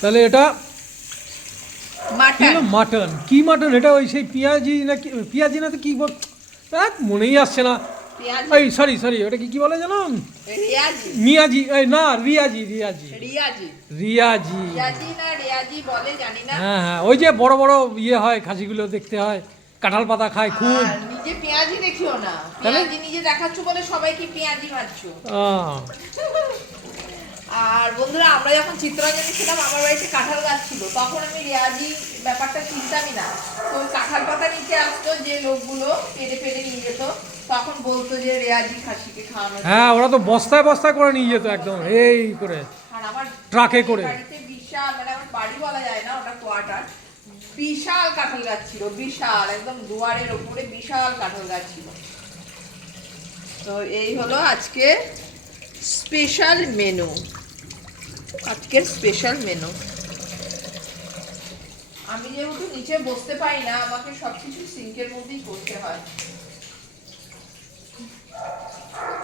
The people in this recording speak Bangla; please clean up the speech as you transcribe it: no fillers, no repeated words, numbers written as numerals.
তাহলে এটা মাটন। মাটন, কি মাটন এটা? ওই সেই পেঁয়াজি না পেঁয়াজি না তো কি মনেই আসছে না। এই সরি সরি, ওটা কি কি বলে জানো? রিয়াজি। মিয়াজি, এই না, রিয়াজি রিয়াজি রিয়াজি। রিয়াজি। রিয়াজি না রিয়াজি বলে জানি না। হ্যাঁ হ্যাঁ, ওই যে বড় বড় ইয়ে হয় খাসিগুলো দেখতে হয়, কাঁঠাল পাতা খায় খুব। আর নিজে পেঁয়াজি দেখিও না, তাহলে? পেঁয়াজি নিজে দেখাচ্ছ বলে সবাইকে পেঁয়াজি মারছো। আহ, আর বন্ধুরা, আমরা যখন চিত্তরঞ্জনে ছিলাম, আমার বাড়িতে কাঁঠাল গাছ ছিল, তখন আমি রেয়াজি ব্যাপারটা চিনতামই না। তো ওই কাঁঠাল পাতা নিচে আসতো যে লোকগুলো, পেড়ে পেড়ে নিয়ে যেত, তখন বলতো যে রেয়াজি খাসিকে খাওয়ানো। হ্যাঁ, ওরা তো বস্তায় বস্তায় করে নিয়ে যেত একদম এই করে, আর আমার ট্রাকে করে। বাড়িতে বিশাল, মানে আমার বাড়ি বলা যায় না, ওটা কোয়ার্টার, বিশাল কাঁঠাল গাছ ছিল, বিশাল, একদম দুয়ারের ওপরে বিশাল কাঁঠাল গাছ ছিল। তো এই হলো আজকে স্পেশাল মেনু, আজকের স্পেশাল মেনু। আমি যেহেতু নিচে বসতে পারি না, আমাকে সবকিছু সিঙ্কের মধ্যেই করতে হয়।